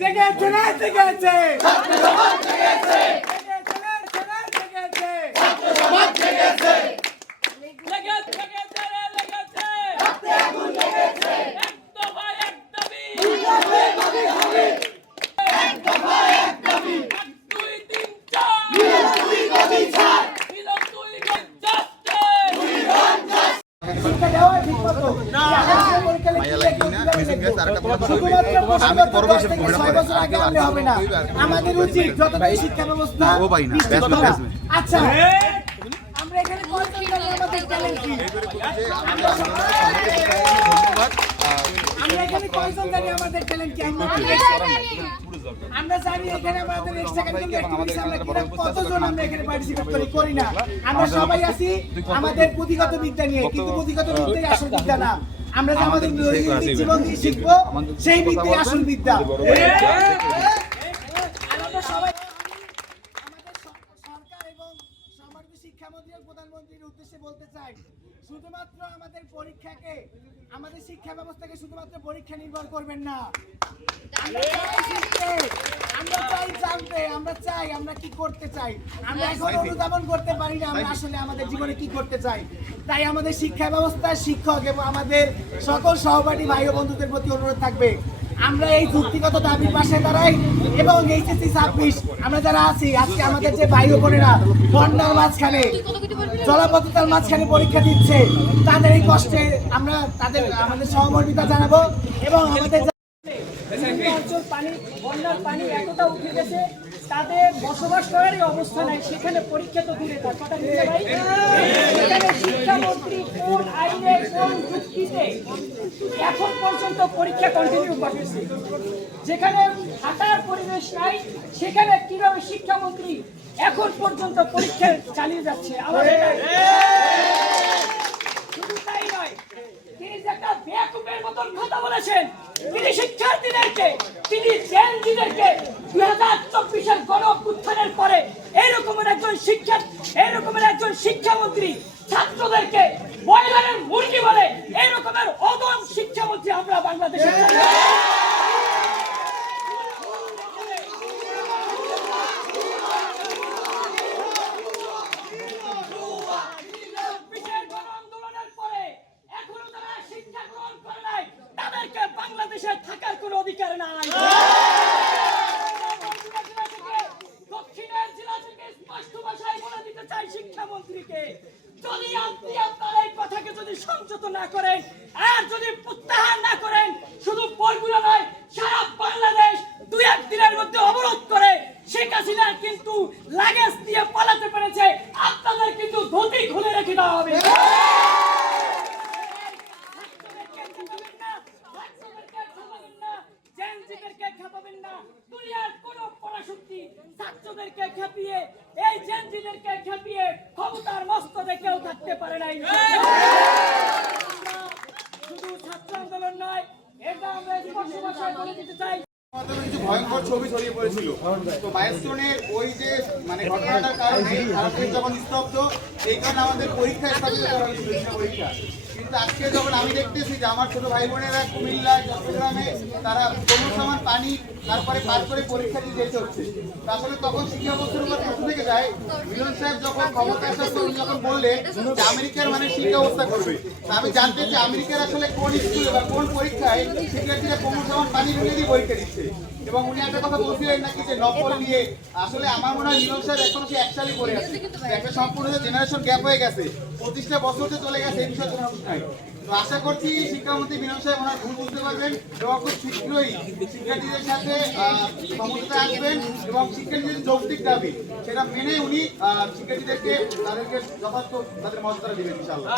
জেগেছে না জেগেছে ছাত্র সমাজ জেগেছে, জেগেছে না জেগেছে সমাজ জেগেছে, লেগেছে রে লেগেছে, রক্তে আগুন লেগেছে, এক দফা এক দাবি, হবে হবে হবে, এক দফা এক দাবি, 1 2 3 4 মিলন দুই গদি ছাড়, মিলন দুই গজ জাস্টিস, দুই রং জাস্ট, শিক্ষা দেওয়া ঠিক মতো না পরীক্ষা লিখতে হবে না আমাদের উচিত যতটাই শিক্ষা ব্যবস্থা আচ্ছা আমরা এখানে কয়জন জানি আমাদের ট্যালেন্ট কি আমরা এখানে কয়জন জানি আমাদের ট্যালেন্ট কি আমরা জানি এখানে আমাদের এক্সট্রা কারিকুলার অ্যাক্টিভিটিস আমরা কতজন আমরা এখানে পার্টিসিপেট করি না আমরা সবাই আছি আমাদের পুঁথিগত বিদ্যা নিয়ে কিন্তু পুঁথিগত বিদ্যাই আসল বিদ্যা না আমরা যে আমাদের দৈনন্দিন জীবন দিয়ে শিখবো সেই বিদ্যাই আসল বিদ্যা আমরা সবাই আমাদের সরকার এবং সম্মানিত শিক্ষামন্ত্রী ও প্রধানমন্ত্রীর উদ্দেশ্যে বলতে চাই শুধুমাত্র আমাদের পরীক্ষাকে আমাদের শিক্ষা ব্যবস্থাকে শুধুমাত্র পরীক্ষা নির্ভর করবেন না আমরা চাই শিখতে আমরা চাই জানতে আমরা চাই আমরা কি করতে চাই আমরা এখন অনুধাবন করতে পারি না আমরা আসলে আমাদের জীবনে কি করতে চাই তাই আমাদের শিক্ষা ব্যবস্থার শিক্ষক এবং আমাদের সকল সহপাঠী ভাই ও বন্ধুদের প্রতি অনুরোধ থাকবে আমরা এই যুক্তিগত দাবির পাশে দাঁড়াই এবং এইচএসসি 26 আমরা যারা আছি আজকে আমাদের যে ভাই ও বোনেরা বন্যার মাঝখানে জলাবদ্ধতার মাঝখানে পরীক্ষা দিচ্ছে তাদের এই কষ্টে আমরা তাদের আমাদের সহমর্মিতা জানাবো এবং আমাদের অঞ্চল পানি বন্যার পানি এতটা উঠে গেছে তাদের বসবাস করারই অবস্থা নাই সেখানে পরীক্ষা তো দূরে তার কথা বুঝতে ভাই সেখানে শিক্ষামন্ত্রী কোন আইনে কোন যুক্তিতে এখন পর্যন্ত পরীক্ষা কন্টিনিউ করতেছে যেখানে হাঁটার পরিবেশ নাই সেখানে কিভাবে শিক্ষামন্ত্রী এখন পর্যন্ত পরীক্ষা চালিয়ে যাচ্ছে আমাদের শুধু তাই নয় তিনি যে একটা বেকুবের মতন কথা বলেছেন তিনি শিক্ষার্থীদেরকে তিনি জেনজিদেরকে 2024-এর গণ অভ্যুত্থানের পরে এইরকমের একজন শিক্ষামন্ত্রী ছাত্রদেরকে বয়লারের মুরগি বলে এইরকমের অদম শিক্ষামন্ত্রী আমরা বাংলাদেশে চাই না। বাংলাদেশে থাকার কোনো অধিকার নাই দক্ষিণের জেলা থেকে স্পষ্ট ভাষায় বলে দিতে চাই শিক্ষামন্ত্রীকে যদি আপনি আপনার এই কথাকে যদি সংযত না করেন আর যদি প্রত্যাহার না করেন শুধু বরগুনা নয় সারা বাংলাদেশ 2-1 দিনের মধ্যে অবরোধ করে শেখ হাসিনা কিন্তু লাগেজ দিয়ে পালাতে পেরেছে আপনাদের কিন্তু ধুতি খুলে রেখে দেওয়া হবে ছাত্রদেরকে খেপিয়ে এই জেনজিদেরকে খেপিয়ে ক্ষমতার মস্তদে কেউ থাকতে পারে নাই শুধু ছাত্র আন্দোলন নয় এটা আমরা স্পষ্ট ভাষায় বলে দিতে চাই ভয়ঙ্কর ছবি ছড়িয়ে পড়েছিল তো মাইলস্টোনের ওই যে মানে ঘটনাটার কারণে ভারতের যখন স্তব্ধ এই কারণে আমাদের পরীক্ষা স্থগিত করা হয়েছিল পরীক্ষা কিন্তু আজকে যখন আমি দেখতেছি যে আমার ছোট ভাই বোনেরা কুমিল্লা চট্টগ্রামে তারা সমান পানি তারপরে পার করে পরীক্ষা দিয়ে যেতে হচ্ছে আসলে তখন শিক্ষা ব্যবস্থার উপর প্রশ্ন থেকে যায় মিলন সাহেব যখন ক্ষমতা আসার পর যখন বললেন যে আমেরিকার মানে শিক্ষা ব্যবস্থা করবে তা আমি জানতে চাই আমেরিকার আসলে কোন স্কুলে বা কোন পরীক্ষায় শিক্ষার্থীরা সমান পানি ঢুকে দিয়ে পরীক্ষা দিচ্ছে এবং উনি একটা কথা বলছিলেন নাকি যে নকল নিয়ে আসলে আমার মনে হয় মিলন সাহেব এখনো সে 1 সালই পড়ে আছে একটা সম্পূর্ণ জেনারেশন গ্যাপ হয়ে গেছে 25টা বছর চলে গেছে এই বিষয়ে কোনো নাই তো আশা করছি শিক্ষামন্ত্রী মিলন সাহেব ওনার ভুল বুঝতে পারবেন এবং খুব শীঘ্রই শিক্ষার্থীদের সাথে ক্ষমতায় আসবেন এবং শিক্ষার্থীদের যৌক্তিক দাবি সেটা মেনে উনি শিক্ষার্থীদেরকে তাদেরকে যথার্থ তাদের মর্যাদা দিবেন ইনশাআল্লাহ।